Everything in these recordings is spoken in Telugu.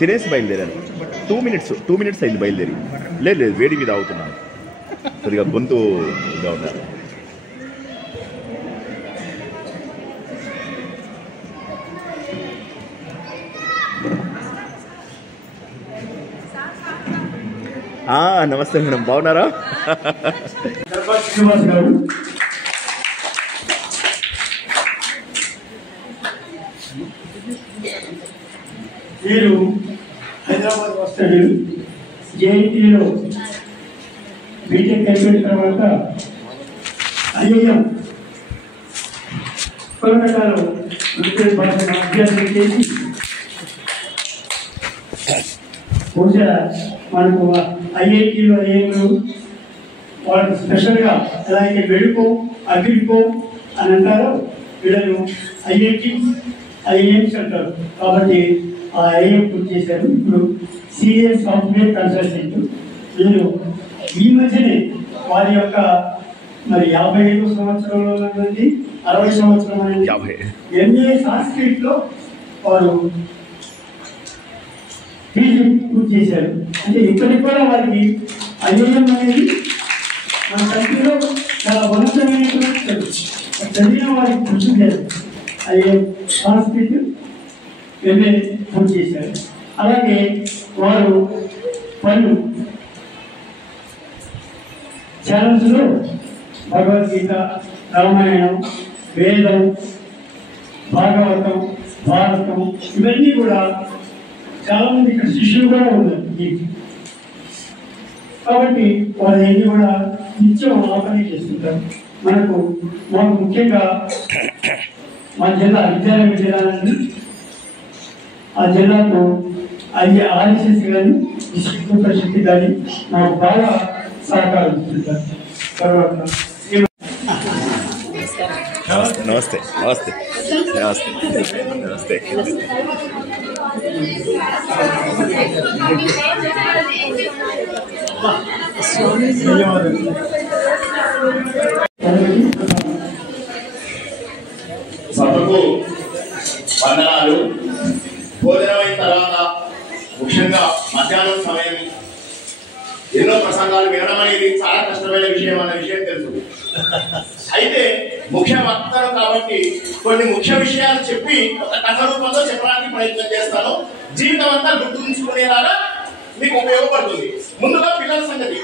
తినేసి బయలుదేరాను. 2 minutes అయింది బయలుదేరి. లేదు వేడి మీద అవుతున్నాను, సరిగా గొంతు ఇదిగా ఉన్నారు. నమస్తే మేడం, బాగున్నారా? మీరు హైదరాబాద్ వస్తాడు. జేఎన్టీలో బీటెక్ అయిపోయిన తర్వాత ఐఐఎం కోల్కతాలో అభ్యాసం చేసి బహుశా మనకు ఐఐటీలో ఐఐఎంలు వాళ్ళకు స్పెషల్గా ఎలా అయితే మెడుకో అగ్రికో అని అంటారో వీళ్ళను ఐఐఎంస్ అంటారు. కాబట్టి ఆ ఐఐఎం పూర్తి చేశారు. ఇప్పుడు సీనియర్ సాఫ్ట్వేర్ కన్సల్టెంట్. వీళ్ళు ఈ మధ్యనే వారి యొక్క మరి 55 సంవత్సరంలో నుండి 60 సంవత్సరం ఎంఏ సాంస్క్రిట్లో వారు పీజీ పూర్తి చేశారు. అంటే ఇప్పటికి కూడా వారికి ఐఐఎం అనేది మన కంట్రీలో చాలా ఉన్నతమైనటువంటి చదివిన వారికి కృషి చేశారు. ఐఐఎం సాంస్క్రిట్ ఎంఏ పూర్తి చేశారు. అలాగే వారు పలు ఛానల్స్లో భగవద్గీత, రామాయణం, వేదం, భాగవతం, భారతం ఇవన్నీ కూడా చాలా మంది ఇక్కడ శిష్యులు కూడా ఉన్నారు. కాబట్టి వాళ్ళన్నీ కూడా నిత్యం ఆపరేట్ చేస్తుంటారు. మాకు ముఖ్యంగా మా జిల్లా విద్యానగర్ జిల్లా నుండి ఆ జిల్లాకు ఆర్ఎస్ఎస్ కానీ విశ్వ పరిషత్ కానీ మాకు బాగా సహకారం ఇస్తుంటారు. తర్వాత నమస్తే నమస్తే నమస్తే నమస్తే. సభకు వందనాలు. భోజనమైన తర్వాత ముఖ్యంగా మధ్యాహ్నం సమయం ఎన్నో ప్రసంగాలు వినడం అనేది చాలా కష్టమైన విషయం అన్న విషయం తెలుసు. అయితే ముఖ్య వక్తలు కాబట్టి కొన్ని ముఖ్య విషయాలు చెప్పి ఒక కథ రూపంలో చెప్పడానికి ప్రయత్నం చేస్తాను. జీవితం అంతా గుర్తుంచుకునేలాగా మీకు ఉపయోగపడుతుంది. ముందుగా పిల్లల సంగతి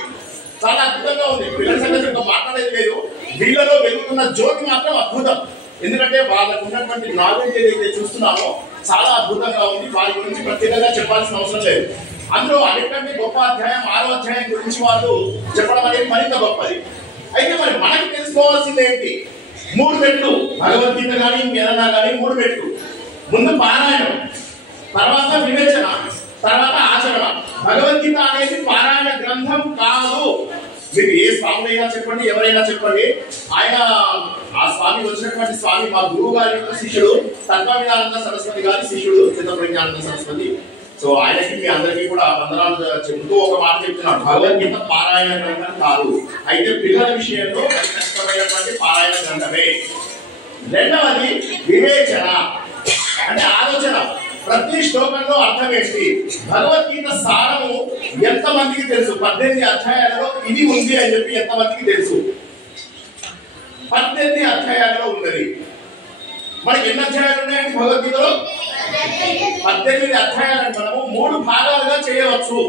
చాలా అద్భుతంగా ఉంది. పిల్లల సంగతి ఇంకా మాట్లాడేది లేదు. వీళ్ళలో వెలుగుతున్న జ్యోతి మాత్రం అద్భుతం. ఎందుకంటే వాళ్ళకు ఉన్నటువంటి నాలెడ్జ్ ఏదైతే చూస్తున్నామో చాలా అద్భుతంగా ఉంది. వారి గురించి ప్రత్యేకంగా చెప్పాల్సిన అవసరం లేదు. అందులో అన్నిటికంటే గొప్ప అధ్యాయం 6వ అధ్యాయం గురించి వాళ్ళు చెప్పడం అనేది మరింత గొప్పది. అయితే మరి మనకి తెలుసుకోవాల్సింది ఏంటి? 3 మెట్లు. భగవద్గీత కానీ ఇంకేదన్నా కానీ 3 మెట్లు. ముందు పారాయణం, తర్వాత వివేచన, తర్వాత ఆచరణ. భగవద్గీత అనేది పారాయణ గ్రంథం కాదు. మీరు ఏ స్వామి అయినా చెప్పండి, ఎవరైనా చెప్పండి. ఆయన ఆ స్వామి వచ్చినటువంటి స్వామి మా గురువు గారి యొక్క శిష్యుడు, తత్వవిధానంద సరస్వతి గారి శిష్యుడు చిత్తప్రజ్ఞానంద సరస్వతి. సో ఆయనకి మీ అందరికీ కూడా వందనాలు చెబుతూ ఒక మాట చెప్తున్నాడు, భగవద్గీత పారాయణ గ్రంథం కాదు. అయితే పిల్లల విషయంలో కష్టమైనటువంటి పారాయణ గ్రంథమే. రెండవది వివేచన, అంటే ఆలోచన. ప్రతి శ్లోకంలో అర్థం ఏంటి? భగవద్గీత సారము ఎంతమందికి తెలుసు? 18 అధ్యాయాలలో ఇది ఉంది అని చెప్పి ఎంతమందికి తెలుసు? 18 అధ్యాయాలలో ఉన్నది. మనకి ఎన్ని అధ్యాయాలు ఉన్నాయండి భగవద్గీతలో? 18 అధ్యాయాలను మనము 3 భాగాలుగా చేయవచ్చు.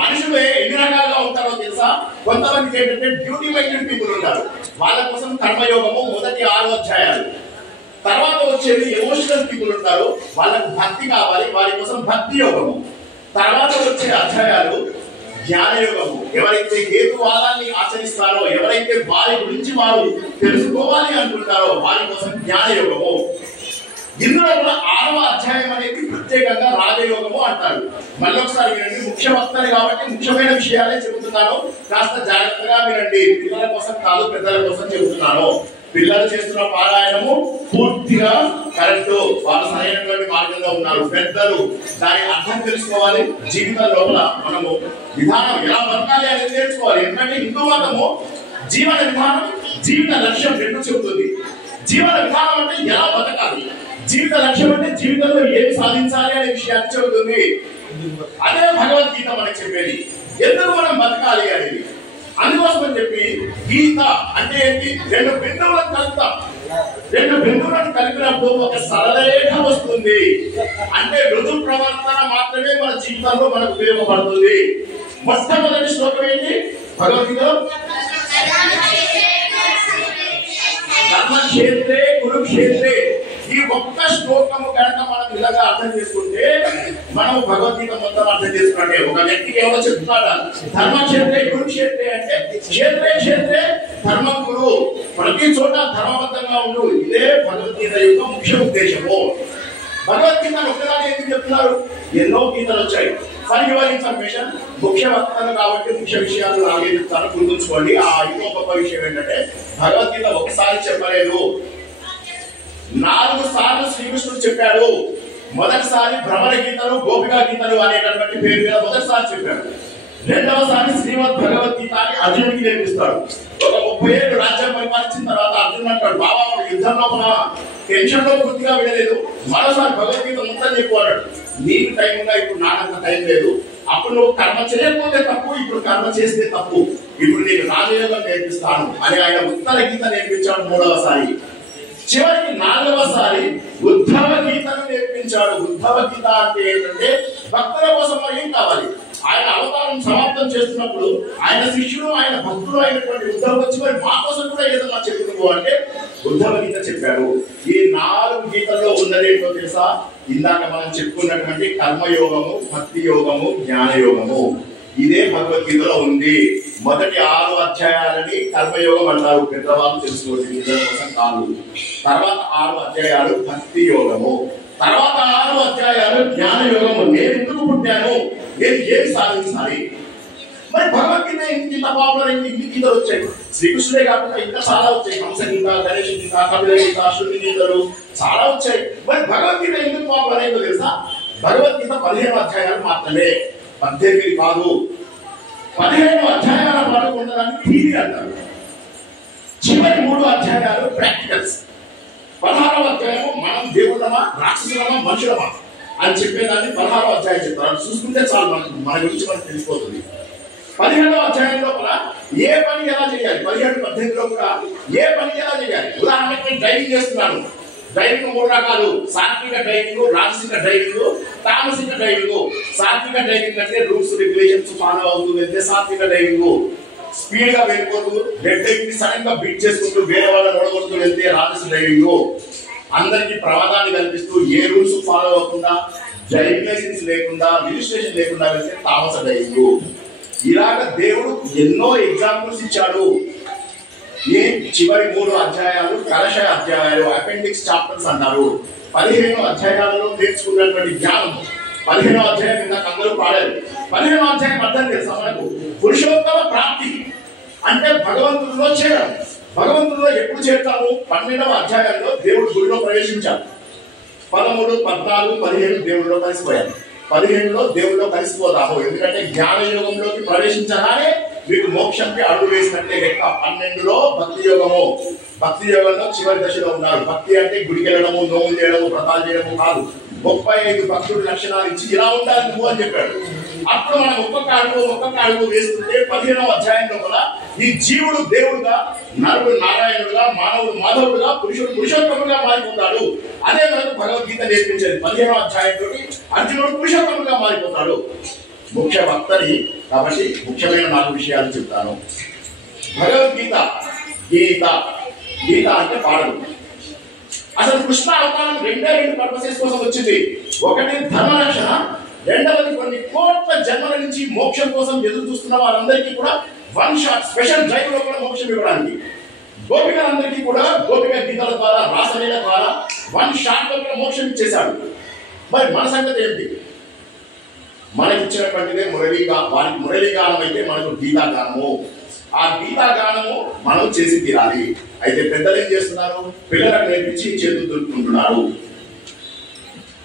మనుషులు ఎన్ని రకాలుగా ఉంటారో తెలుసా? కొంతమందికి ఏంటంటే డ్యూటీ మైండెడ్ పీపుల్ ఉంటారు. వాళ్ళ కోసం కర్మయోగము మొదటి 6 అధ్యాయాలు. తర్వాత వచ్చేది ఎమోషనల్ పీపుల్ ఉంటారు, వాళ్ళకు భక్తి కావాలి, వారి కోసం భక్తి యోగము. తర్వాత వచ్చే అధ్యాయాలు జ్ఞానయోగము. ఎవరైతే హేతువాదాన్ని ఆచరిస్తారో, ఎవరైతే వారి గురించి వారు తెలుసుకోవాలి అనుకుంటారో వారి కోసం జ్ఞానయోగము. ఇందులో కూడా 6వ అధ్యాయం అనేది ప్రత్యేకంగా రాజయోగము అంటారు. మళ్ళొకసారి వినండి, ముఖ్య వక్తలు కాబట్టి ముఖ్యమైన విషయాలే చెబుతున్నాను, కాస్త జాగ్రత్తగా వినండి. పిల్లల కోసం కాదు, పెద్దల కోసం చెబుతున్నాను. పిల్లలు చేస్తున్న పారాయణము పూర్తిగా కరెక్ట్, వాళ్ళు సరైనటువంటి మార్గంలో ఉన్నారు. పెద్దలు దాని అర్థం తెలుసుకోవాలి. జీవితం లోపల మనము విధానం ఎలా బతకాలి అనేది నేర్చుకోవాలి. ఎందుకంటే హిందూ మతము జీవన విధానం, జీవిత లక్ష్యం రెండు చెబుతుంది. జీవన విధానం అంటే ఎలా బతకాలి, జీవిత లక్ష్యం అంటే జీవితంలో ఏం సాధించాలి అనే విషయాన్ని చెబుతుంది. అదే భగవద్గీత మనకు చెప్పేది. ఎందుకు మనం బతకాలి అనేది. అందుకోసం అని చెప్పి గీత అంటే ఏంటి, రెండు బిందువులను కలుపుతాం. రెండు బిందువులను కలిపినప్పుడు ఒక సరళరేఖ వస్తుంది. అంటే రుజు ప్రవర్తన మాత్రమే మన జీవితంలో మనకు ఉపయోగపడుతుంది. మొట్టమొదటి శ్లోకం ఏంటి భగవద్గీతలో? ధర్మక్షేత్రే కురుక్షేత్రే. ఈ ఒక్క శ్లోకము కనుక మనం ఇలాగా అర్థం చేసుకుంటే మనం భగవద్గీత మొత్తం అర్థం చేసుకుంటే, ఒక వ్యక్తికి ఎవరో చెప్తున్నాడా ధర్మక్షేత్రే కురుక్షేత్రే అంటే క్షేత్రే క్షేత్రే ధర్మం కురు, ప్రతి చోట ధర్మబద్ధంగా ఉండు. ఇదే భగవద్గీత యొక్క ముఖ్య ఉద్దేశము. భగవద్గీత ఒక్కదాన్ని ఎందుకు చెప్తున్నారు? ఎన్నో గీతలు వచ్చాయి. ఫర్ యువర్ ఇన్ఫర్మేషన్, ముఖ్య వక్తలు కాబట్టి ముఖ్య విషయాలు నాగే చెప్తాను, గుర్తుంచుకోండి. ఆ ఇంకో గొప్ప విషయం ఏంటంటే భగవద్గీత ఒకసారి చెప్పలేదు, 4 సార్లు శ్రీకృష్ణుడు చెప్పాడు. మొదటిసారి భ్రమర గీతలు గోపికా గీతలు అనేటటువంటి పేరు మీద మొదటిసారి చెప్పాడు. రెండవసారి శ్రీమద్ భగవద్గీత అని అర్జునుడికి నేర్పిస్తాడు. ఒక 30 ఏళ్ళు రాజ్యం పరిపాలించిన తర్వాత అర్జునుడు అంటాడు, బాబా యుద్ధంలో టెన్షన్ లో పూర్తిగా వినలేదు, మరోసారి భగవద్గీత మొత్తం చెప్పాడు. నీకు టైం ఉందా? ఇప్పుడు నాకంత టైం లేదు. అప్పుడు నువ్వు కర్మ చేయకపోతే తప్పు, ఇప్పుడు కర్మ చేస్తే తప్పు. ఇప్పుడు నేను రాజయోగం నేర్పిస్తాను అని ఆయన ఉత్తర గీత నేర్పించాడు 3వసారి. చివరికి 4వసారి ఉద్ధవ గీతను నేర్పించాడు. ఉద్ధవ గీత అంటే ఏంటంటే భక్తుల కోసం ఏం కావాలి. ఆయన అవతారం సమాప్తం చేస్తున్నప్పుడు ఆయన శిష్యుడు, ఆయన భక్తులు అయినటువంటి ఉద్ధవ వచ్చి మరి మా కోసం కూడా ఏదన్నా చెప్పుకో అంటే ఉద్ధవ గీత చెప్పాడు. ఈ 4 గీతల్లో ఉన్నదేంటో తెలుసా? ఇందాక మనం చెప్పుకున్నటువంటి కర్మయోగము, భక్తి యోగము, జ్ఞాన యోగము. ఇదే భగవద్గీతలో ఉంది. మొదటి 6 అధ్యాయాలని కర్మయోగం అంటారు, పెద్దవాళ్ళు తెలుసుకోండి, నిద్ర కోసం కాదు. తర్వాత 6 అధ్యాయాలు భక్తి యోగము, తర్వాత 6 అధ్యాయాలు జ్ఞాన యోగము. నేను ఎందుకు పుట్టాను, నేను ఏం సాధించాలి. మరి భగవద్గీత ఇంత పాపులర్ అయింది, ఇన్ని గీతలు వచ్చాయి. శ్రీకృష్ణుడే కాకుండా ఇంకా చాలా వచ్చాయి. హంస గీత, గణేష్ గీత, కపిల గీత, శృతి గీతలు చాలా వచ్చాయి. మరి భగవద్గీత ఎందుకు పాపులర్ అయిందో తెలుసా? భగవద్గీత 15 అధ్యాయాలు మాత్రమే, 18 కాదు. 15 అధ్యాయాల పాటు ఉండడానికి థియరీ అంటారు. చివరి 3 అధ్యాయాలు ప్రాక్టికల్స్. 16వ అధ్యాయము మనం దేవుళ్ళమా రాక్షసులమా మనుషులమా అని చెప్పేదాన్ని 16వ అధ్యాయం చెప్తారు. అది చూసుకుంటే చాలు మన గురించి మనకు తెలిసిపోతుంది. 15వ అధ్యాయం లోపల ఏ పని ఎలా చేయాలి, 17, 18లో కూడా ఏ పని ఎలా చేయాలి. ఉదాహరణకి నేను డ్రైవింగ్ చేస్తున్నాను. డ్రైవింగ్ 3 రకాలు: సాత్విక డ్రైవింగ్, రాజసిక డ్రైవింగ్, తామసిక డ్రైవింగ్. సాత్విక డ్రైవింగ్ అంటే రూల్స్ రెగ్యులేషన్స్ ఫాలో అవుతూ వెళ్తే సాత్విక డ్రైవింగ్. స్పీడ్ గా వెళ్ళిపోతూ డెడ్ ని సడన్ గా బీట్ చేసుకుంటూ వేరే వాళ్ళని ఓడగొడుతూ వెళ్తే రాజసిక డ్రైవింగ్. అందరికి ప్రమాదాన్ని కల్పిస్తూ ఏ రూల్స్ ఫాలో అవ్వకుండా, డ్రైవింగ్ లైసెన్స్ లేకుండా, రిజిస్ట్రేషన్ లేకుండా వెళ్తే తామస డ్రైవింగ్. ఇలాగ దేవుడు ఎన్నో ఎగ్జాంపుల్స్ ఇచ్చాడు. ఈ చివరి 3 అధ్యాయాలు కలశ అధ్యాయాలు, అపెండిక్స్ చాప్టర్స్ అంటారు. 15 అధ్యాయాలలో నేర్చుకున్నటువంటి జ్ఞానం. 15వ అధ్యాయం ఇందాక అందరూ పాడారు. 15వ అధ్యాయం అర్థం తెలుసా మనకు? పురుషోత్తమ ప్రాప్తి అంటే భగవంతుడిలో చేరడం. భగవంతుడిలో ఎప్పుడు చేరుతాము? 12వ అధ్యాయంలో దేవుడు గుడిలో ప్రవేశించాడు. 13, 14, 15 దేవుడిలో కలిసిపోయారు. 15లో దేవుడిలో కలిసిపోదాము. ఎందుకంటే జ్ఞాన యోగంలోకి ప్రవేశించగానే మీకు మోక్షంకి అడుగు వేసినట్లే లెక్క. 12లో భక్తి యోగము. భక్తి యోగంలో చివరి దశలో ఉన్నారు. భక్తి అంటే గుడికి వెళ్ళడము, నోములు చేయడము, వ్రతాలు చేయడము కాదు. 35 భక్తుడి లక్షణాలు ఇచ్చి ఇలా ఉండాలి నువ్వు అని చెప్పాడు. అప్పుడు మనం ఒక్కొక్క అడుగు వేస్తుంటే 15వ అధ్యాయంలో కూడా ఈ జీవుడు దేవుడుగా, నరుడు నారాయణుడుగా, మానవుడు మాధవుడుగా, పురుషుడు పురుషోత్తముడుగా మారిపోతాడు. అదే మనకు భగవద్గీత నేర్పించేది. 15వ అధ్యాయంతో అర్జునుడు పురుషోత్తముడుగా మారిపోతాడు. ముఖ్య భక్తని కాబట్టి ముఖ్యమైన 4 విషయాలు చెప్తాను. భగవద్గీత, గీత అంటే పాడదు. అసలు కృష్ణ అవతారం 2 పర్పసెస్ కోసం వచ్చింది. ఒకటి ధర్మరక్షణ, రెండవది కొన్ని కోట్ల జన్మల నుంచి మోక్షం కోసం ఎదురు చూస్తున్న వారందరికీ కూడా 1 షాట్ స్పెషల్ డ్రైవ్ లో కూడా మోక్షం ఇవ్వడానికి. గోపికలందరికీ కూడా గోపిక గీతల ద్వారా, రాసలీల ద్వారా 1 షాట్ లో కూడా మోక్షం ఇచ్చేశాడు. మరి మన సంగతి ఏంటి? మనకి ఇచ్చినటువంటిదే వారికి మురళీగానం అయితే మనకు గీతాగానము. ఆ గీతాగానము మనం చేసి తీరాలి. అయితే పెద్దలు ఏం చేస్తున్నారు? పిల్లలకు నేర్పించి చేతులు దులుపుకుంటున్నారు.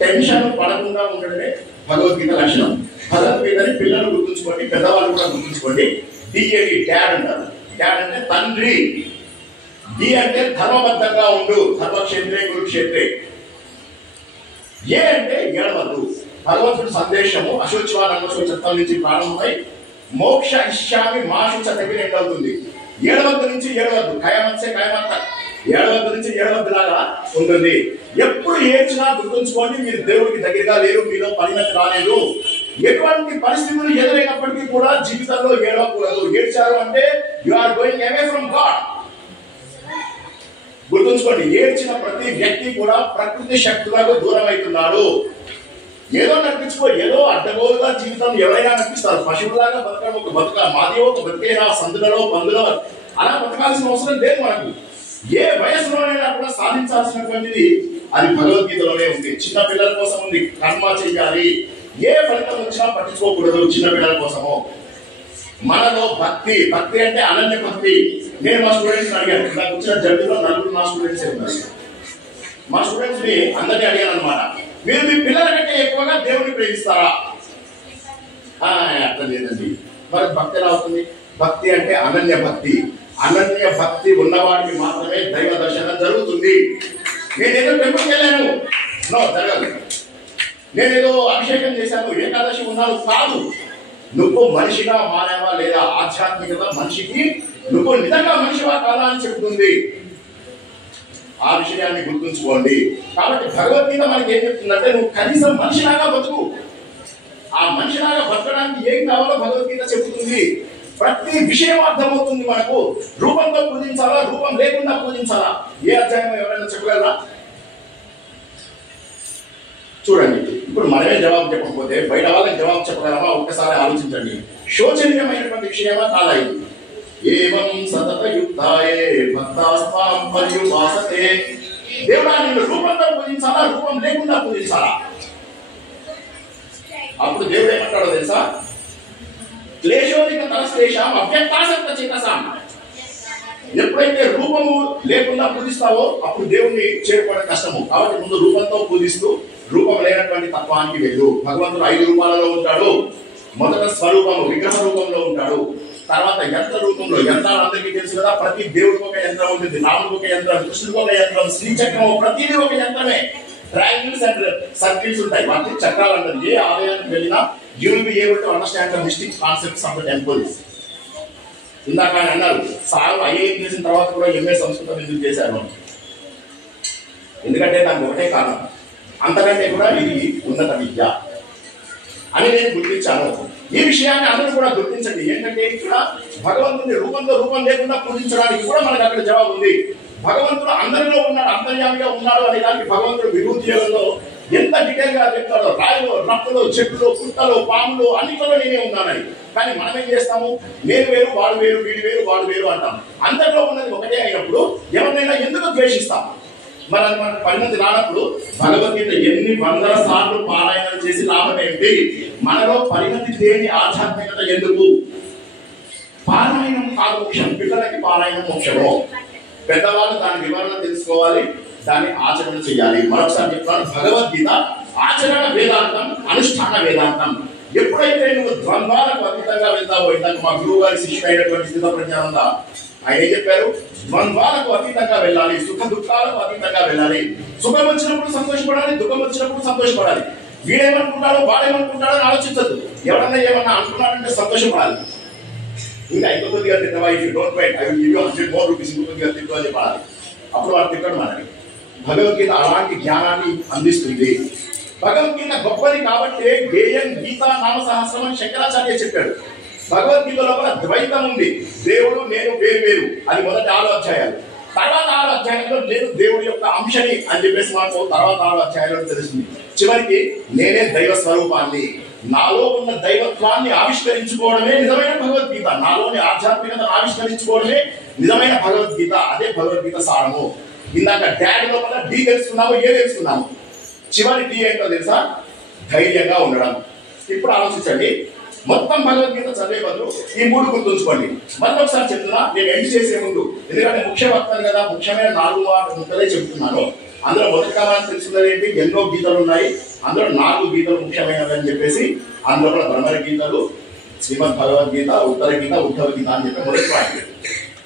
టెన్షన్ పడకుండా ఉండడమే భగవద్గీత లక్షణం. భగవద్గీతని పిల్లలు గుర్తుంచుకోండి, పెద్దవాళ్ళు కూడా గుర్తుంచుకోండి. డిఏడి, డాడ్ అంటారు. డాడ్ అంటే తండ్రి. డి అంటే ధర్మబద్ధంగా ఉండు, ధర్మక్షేత్రే కురుక్షేత్రే. ఏ అంటే ఏడవద్దు. భగవంతుడి సందేశము అశోచ్వానందం నుంచి ప్రారంభమై మోక్ష ఇష్యామి మాశుచ దగ్గర ఎండవుతుంది. ఏడవద్దు నుంచి ఏడవద్దు, ఖయామత్సే ఖయామత్త, ఏడవద్దు నుంచి ఏడవద్దు లాగా ఉంటుంది. ఎప్పుడు ఏడ్చినా గుర్తుంచుకోండి, మీరు దేవుడికి దగ్గరగా లేరు, మీలో పరిణతి రాలేదు. ఎటువంటి పరిస్థితులు ఎదురైనప్పటికీ కూడా జీవితంలో ఏడవకూడదు. ఏడ్చారు అంటే you are going away from God. గుర్తుంచుకోండి, ఏడ్చిన ప్రతి వ్యక్తి కూడా ప్రకృతి శక్తులకు దూరం అవుతున్నాడు. ఏదో నడిపించుకో, ఏదో అడ్డగోలుగా జీవితం ఎవరైనా నడిపిస్తారు. పశువులాగా బతకడం ఒక బతుక, మాది ఒక బతికేనా సందులలో పందులో అలా బతకాల్సిన అవసరం లేదు మనకు. ఏ వయసులోనైనా కూడా సాధించాల్సినటువంటిది అది భగవద్గీతలోనే ఉంది. చిన్న పిల్లల కోసం ఉంది, కర్మ చెయ్యాలి. ఏ ఫలితం వచ్చినా పట్టించుకోకూడదు చిన్న పిల్లల కోసము. మనలో భక్తి, భక్తి అంటే అనన్య భక్తి. నేను మా స్టూడెంట్స్ అడిగాను, నాకు వచ్చిన జట్టులో 4 నా స్టూడెంట్స్ ఉన్నారు. మా స్టూడెంట్స్ ని అందరినీ అడిగాను అనమాట, మీరు మీ పిల్లల కంటే ఎక్కువగా దేవుని ప్రేమిస్తారా? అర్థం లేదండి. మరి భక్తి ఎలా అవుతుంది? భక్తి అంటే అనన్య భక్తి. అనన్య భక్తి ఉన్నవాడికి మాత్రమే దైవ దర్శనం జరుగుతుంది. నేనేదో టెంపుల్కి వెళ్ళాను, నో జరగదు. నేనేదో అభిషేకం చేశాను, ఏకాదశి ఉన్నాను కాదు. నువ్వు మనిషిగా మారావా లేదా? ఆధ్యాత్మికత మనిషికి నువ్వు నిజంగా మనిషివా కాదా అని చెప్తుంది. ఆ విషయాన్ని గుర్తుంచుకోండి. కాబట్టి భగవద్గీత మనకి ఏం చెప్తుందంటే, నువ్వు కనీసం మనిషిలాగా బతుకు. ఆ మనిషిలాగా బతకడానికి ఏం కావాలో భగవద్గీత చెబుతుంది. ప్రతి విషయం అర్థమవుతుంది మనకు. రూపంతో పూజించాలా, రూపం లేకుండా పూజించాలా? ఏ అధ్యాయం ఎవరైనా చెప్పగలరా? చూడండి, ఇప్పుడు మనమే జవాబు చెప్పకపోతే బయట వాళ్ళకి జవాబు చెప్పగలమా? ఒక్కసారి ఆలోచించండి. శోచనీయమైనటువంటి విషయమా కాదా ఇది? ఏవం సతతయుక్తాయే భక్తాస్త్వాం పర్యుపాసతే. దేవుడా, నిన్ను రూపంతో పూజించాలా, రూపం లేకుండా పూజించాలా? అప్పుడు దేవుడు ఏమంటాడో తెలుసా? క్లేశోధిక తరశ్లేషాం అవ్యక్తాసక్త చేతసాం. ఎప్పుడైతే రూపము లేకుండా పూజిస్తావో అప్పుడు దేవుణ్ణి చేరుకోవడం కష్టము. కాబట్టి ముందు రూపంతో పూజిస్తూ రూపం లేనటువంటి తత్వానికి వెళ్ళు. భగవంతుడు 5 రూపాలలో ఉంటాడు. మొదట స్వరూపము విగ్రహ రూపంలో ఉంటాడు. తర్వాత యంత్ర రూపంలో, యంత్రాలు అందరికీ తెలుసు కదా, ప్రతి దేవుడికి ఒక యంత్రం ఉంటుంది. రాముడికి ఒక యంత్రం, కృష్ణుడికి ఒక యంత్రం, శ్రీచక్రం, ప్రతిదీ ఒక యంత్రమే. ట్రయాంగిల్స్ అండ్ సర్కిల్స్ ఉంటాయి, వాటిని చక్రాలు అంటారు. ఏ ఆలయానికి వెళ్ళినా you will be able to understand the mystic concepts of the temples. ఇందాక ఆయన అన్నారు, సార్ ఐఏఎం చేసిన తర్వాత కూడా ఎంఏ సంస్కృతం ఎందుకు చేశారు? ఎందుకంటే దానికి ఒకటే కారణం, అంతకంటే కూడా ఇది ఉన్నత విద్య అని నేను గుర్తించాను. ఈ విషయాన్ని అందరూ కూడా గుర్తించండి. ఏంటంటే ఇక్కడ భగవంతుని రూపంతో రూపం లేకుండా పూజించడానికి కూడా మనకు అక్కడ జవాబు ఉంది. భగవంతుడు అందరిలో ఉన్నాడు, అంతర్యామిగా ఉన్నాడు అనే దానికి భగవంతుడు విభూతి యోగంలో ఎంత డీటెయిల్ గా చెప్తాడో. రాయిలో, రప్పలో, చెట్లు, పుట్టలో, పాములు అన్నిటిలో నేనే ఉన్నానని. కానీ మనం ఏం చేస్తాము? నేను వేరు, వాడు వేరు, వీడు వేరు, వాడు వేరు అంటాం. అందరిలో ఉన్నది ఒకటే అయినప్పుడు ఎవరినైనా ఎందుకు ద్వేషిస్తాం? మరి అది మనకు పరిణతి రానప్పుడు భగవద్గీత ఎన్ని 100 సార్లు పారాయణం చేసి లాభం ఏంటి? మనలో పరిణతి లేని ఆధ్యాత్మికత ఎందుకు? పారాయణం కాదు మోక్షం, పిల్లలకి పారాయణం మోక్షము. పెద్దవాళ్ళు దాని వివరణ తెలుసుకోవాలి, దాన్ని ఆచరణ చేయాలి. మరొకసారి చెప్తాను, భగవద్గీత ఆచరణ వేదాంతం, అనుష్ఠాన వేదాంతం. ఎప్పుడైతే నువ్వు ద్వంద్వాలకు అతీతంగా వెళ్తావో, ఇందాక మా గురువు గారి శిష్యుడైనటువంటి స్థిత ప్రజ్ఞానంద ఆయన ఏం చెప్పారు? ద్వంద్వాలకు అతీతంగా వెళ్ళాలి, సుఖ దుఃఖాలకు అతీతంగా వెళ్ళాలి. సుఖం వచ్చినప్పుడు సంతోషపడాలి, దుఃఖం వచ్చినప్పుడు సంతోషపడాలి. వీడేమనుకుంటాడో వాడేమనుకుంటాడో అని ఆలోచించద్దు. ఎవరన్నా ఏమన్నా అనుకున్నాడంటే సంతోషపడాలి. ఇంకా ఇంకొద్దిగా తిట్టవా, if you don't mind I will give you 100 more rupees, ఇంకొద్దిగా తిట్టు అని చెప్పాలి. అప్పుడు వాడు తిట్టడం మనకి. భగవద్గీత అలాంటి జ్ఞానాన్ని అందిస్తుంది. భగవద్గీత గొప్పది కాబట్టి గేయం గీతా నామ సహస్రం అని శంకరాచార్య చెప్పాడు. భగవద్గీత లోపల ద్వైతం ఉంది. దేవుడు నేను వేరు వేరు, అది మొదటి 6 అధ్యాయాలు. తర్వాత 6 అధ్యాయంలో నేను దేవుడి యొక్క అంశని అని చెప్పేసి మనకు తర్వాత 6 అధ్యాయాల్లో తెలుస్తుంది. చివరికి నేనే దైవ స్వరూపాన్ని, నాలో ఉన్న దైవత్వాన్ని ఆవిష్కరించుకోవడమే నిజమైన భగవద్గీత. నాలోని ఆధ్యాత్మికతను ఆవిష్కరించుకోవడమే నిజమైన భగవద్గీత. అదే భగవద్గీత సారము. ఇందాక డాడీ లోపల డి తెలుసుకున్నాము, ఏ తెలుసుకున్నాము? చివరి డి ఏంటో తెలుసా? ధైర్యంగా ఉండడం. ఇప్పుడు ఆలోచించండి, మొత్తం భగవద్గీత చదివే బదులు ఈ 3 గుర్తుంచుకోండి. మళ్ళీ ఒకసారి చెప్తున్నా, నేను ఎండ్ చేసే ముందు, ఎందుకంటే ముఖ్య వక్తలు కదా, ముఖ్యమైన 4 ముక్కలే చెప్తున్నాను. అందులో మొదటి కావాలని తెలుసుకున్నది ఏంటి? ఎన్నో గీతలు ఉన్నాయి, అందులో 4 గీతలు ముఖ్యమైనవి అని చెప్పేసి, అందులో బ్రహ్మ గీతలు, శ్రీమద్ భగవద్గీత, ఉత్తర గీత, ఉద్ధవ గీత అని చెప్పి మొదటి పాయింట్.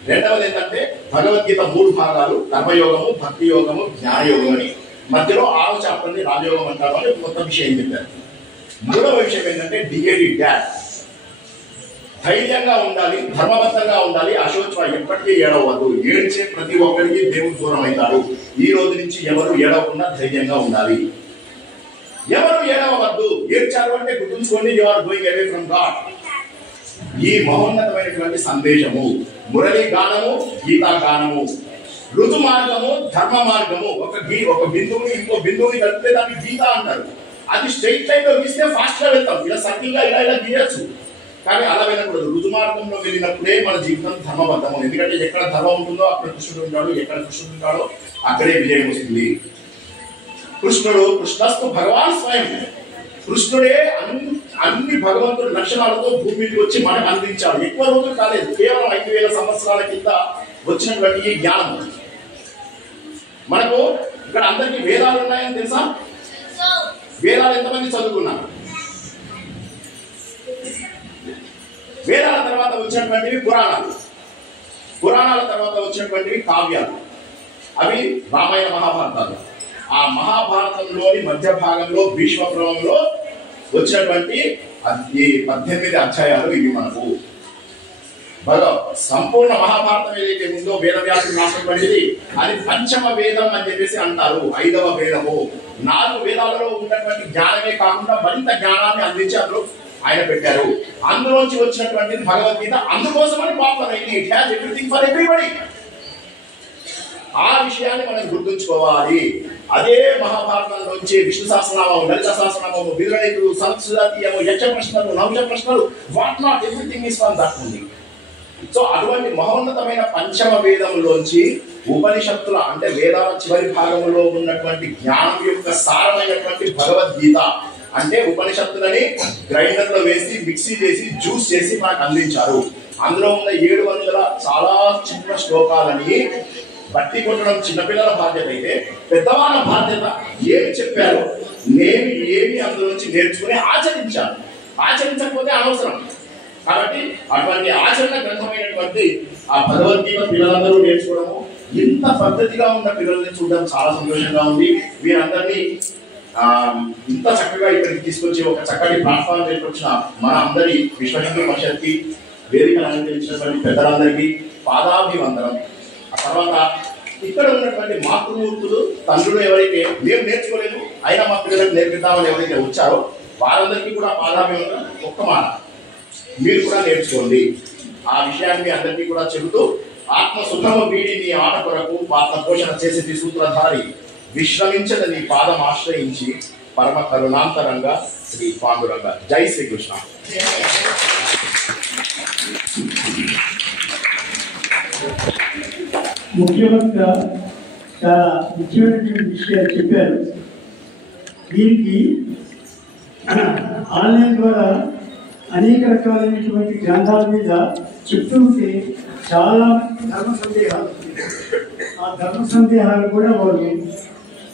రెండవది ఏంటంటే భగవద్గీత 3 భాగాలు: కర్మయోగము, భక్తి యోగము, జ్ఞానయోగం అని. మధ్యలో 6వ చాప్టర్ని రాజయోగం అంటారు అని కొత్త విషయం చెప్పారు. మూడవ విషయం ఏంటంటే డిఏడి డాడ్, ధైర్యంగా ఉండాలి, ధర్మబద్ధంగా ఉండాలి, అశోచన ఎప్పటికీ ఏడవద్దు. ఏడ్చే ప్రతి ఒక్కరికి దేవుడు దూరం అవుతారు. ఈ రోజు నుంచి ఎవరు ఏడవకుండా ధైర్యంగా ఉండాలి. ఎవరు ఏడవద్దు. ఏడ్చారు అంటే గుర్తుంచుకోండి, you are going away from God. ఈ మహోన్నతమైనటువంటి సందేశము, మురళి గానము, గీతా గానము, ఋతు మార్గము, ధర్మ మార్గము. ఒక బిందువుని ఇంకో బిందువుని కలిపితే దాన్ని గీత అంటారు. అది స్ట్రైట్ లైన్ లో గీస్తే ఫాస్ట్ గా వెళ్తాం, ఇలా సర్కిల్ గా ఇలా గీయచ్చు. కానీ అలా వెళ్ళకూడదు. ఋతు మార్గంలో వెళ్ళినప్పుడే మన జీవితం ధర్మబద్ధము. ఎందుకంటే ఎక్కడ ధర్మం ఉంటుందో అక్కడ కృష్ణుడు ఉంటాడు, ఎక్కడ కృష్ణుడు ఉంటాడో అక్కడే విజయం వస్తుంది. కృష్ణస్తు భగవాన్ స్వయం. కృష్ణుడే అన్ని భగవంతుడి లక్షణాలతో భూమికి వచ్చి మనకు అందించాడు. ఎక్కువ రోజులు కాలేదు, కేవలం 5000 సంవత్సరాల కింద వచ్చినటువంటి ఈ జ్ఞానం. మనకు ఇక్కడ అందరికీ వేదాలు ఉన్నాయని తెలుసా? వేదాలు ఎంతమంది చదువుకున్నారు? వేదాల తర్వాత వచ్చినటువంటివి పురాణాలు, పురాణాల తర్వాత వచ్చినటువంటివి కావ్యాలు. అవి రామాయణ మహాభారతాలు. ఆ మహాభారతంలోని మధ్య భాగంలో భీష్మపర్వంలో వచ్చినటువంటి ఈ 18 అధ్యాయాలు ఇవి మనకు. సంపూర్ణ మహాభారతం ఏదైతే ఉందో వేదవ్యాసుడు రాసినటువంటిది అది పంచమ వేదం అని చెప్పేసి అంటారు. 5వ వేదము. 4 వేదాలలో ఉన్నటువంటి జ్ఞానమే కాకుండా మరింత జ్ఞానాన్ని అందించి అందులో ఆయన పెట్టారు. అందులోంచి వచ్చినటువంటిది భగవద్గీత. అందుకోసమని పాపులర్ అయింది. It has everything for everybody. ఆ విషయాన్ని మనం గుర్తుంచుకోవాలి. అదే మహాభారతంలోంచి విష్ణు సహస్రనామం, లలిత సహస్రనామము, బిరుదనీతులు, సంస్కృతీయము, యక్ష ప్రశ్నలు, నవజ ప్రశ్నలు, what not everything is from that only. So అటువంటి మహోన్నతమైన పంచమ వేదంలోంచి ఉపనిషత్తుల అంటే వేదాల చివరి భాగంలో ఉన్నటువంటి జ్ఞానం యొక్క సారమైనటువంటి భగవద్గీత అంటే ఉపనిషత్తులని గ్రైండర్ లో వేసి మిక్సీ చేసి జ్యూస్ చేసి మనకు అందించారు. అందులో ఉన్న 700 చాలా చిన్న శ్లోకాలని బట్టి కొట్టడం చిన్నపిల్లల బాధ్యత అయితే, పెద్దవాళ్ళ బాధ్యత ఏమి చెప్పారో నేను ఏమి అందులోంచి నేర్చుకుని ఆచరించాను. ఆచరించకపోతే అనవసరం. కాబట్టి అటువంటి ఆచరణ గ్రంథమైనటువంటి ఆ భగవద్గీత పిల్లలందరూ నేర్చుకోవడము, ఇంత పద్ధతిగా ఉన్న పిల్లల్ని చూడడం చాలా సంతోషంగా ఉంది. వీరందరినీ ఇంత చక్కగా ఇక్కడికి తీసుకొచ్చి ఒక చక్కటి ప్లాట్ఫామ్ తీసుకొచ్చిన మన అందరి విశ్వ హిందూ పరిషత్కి, వేదికను అలంకరించినటువంటి పెద్దలందరికీ పాదాభివందనం. ఆ తర్వాత ఇక్కడ ఉన్నటువంటి మాతృమూర్తులు, తండ్రులు ఎవరైతే మేము నేర్చుకోలేదు అయినా మా పిల్లలకు నేర్పిద్దామని ఎవరైతే వచ్చారో వారందరికీ కూడా పాదాభివందనం. ఒక్క మాట మీరు కూడా నేర్చుకోండి. ఆ విషయాన్ని అందరికీ కూడా చెబుతూ, ఆత్మ సుఖము వీడి నీ ఆట కొరకు ఆత్మ పోషణ చేసి సూత్రధారి విశ్రమించని నీ పాదం ఆశ్రయించి పరమ కరుణాంతరంగా శ్రీ పాండురంగ. జై శ్రీకృష్ణ. ముఖ్యమంత్రిగా చాలా ముఖ్యమైనటువంటి విషయాలు చెప్పారు. దీనికి ఆన్లైన్ ద్వారా అనేక రకాలైనటువంటి గ్రంథాల మీద చెప్తూ ఉంటే చాలా ధర్మ సందేహాలు. ఆ ధర్మ సందేహాలు కూడా వాళ్ళు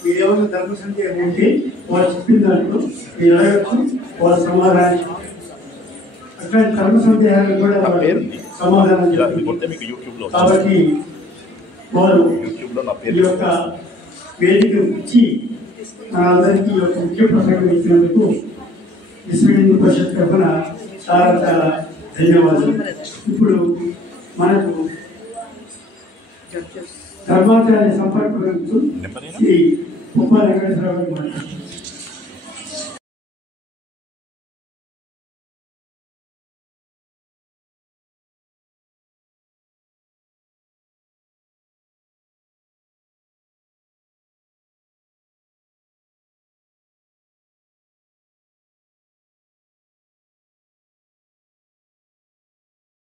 మీరేమైనా ధర్మ సందేహం ఉంటే వాళ్ళు చెప్పిన దాంట్లో మీరు అడగచ్చు, వాళ్ళ సమాధానం. అట్లాంటి ధర్మ సందేహాలు కూడా వాళ్ళు సమాధానం చెప్తారు. కాబట్టి వారు ఈ యొక్క వేదిక ఇచ్చి మనందరికీ ఈ యొక్క ముఖ్య ప్రసంగం ఇచ్చినందుకు విశ్వ హిందూ పరిషత్ తరఫున చాలా చాలా ధన్యవాదాలు. ఇప్పుడు మనకు ధర్మాచార్య సంపర్క శ్రీ పుప్ప వెంకటేశ్వరరావు గారు మాట్లాడుతున్నారు.